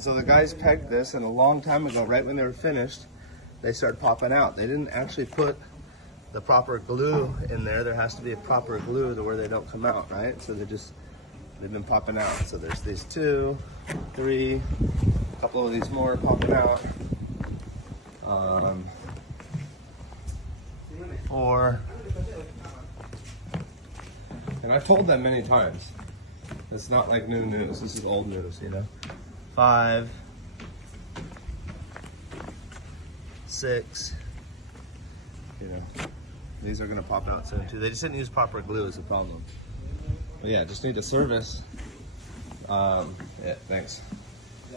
And so the guys pegged this, and a long time ago, right when they were finished, they started popping out. They didn't actually put the proper glue in there. There has to be a proper glue to where they don't come out, right? So they've been popping out. So there's these 2, 3, a couple of these more popping out. 4. And I've told them many times. It's not like new news. This is old news, you know. 5, 6. You know, these are gonna pop out soon too. They just didn't use proper glue is the problem. But yeah, just need to service. Yeah, thanks.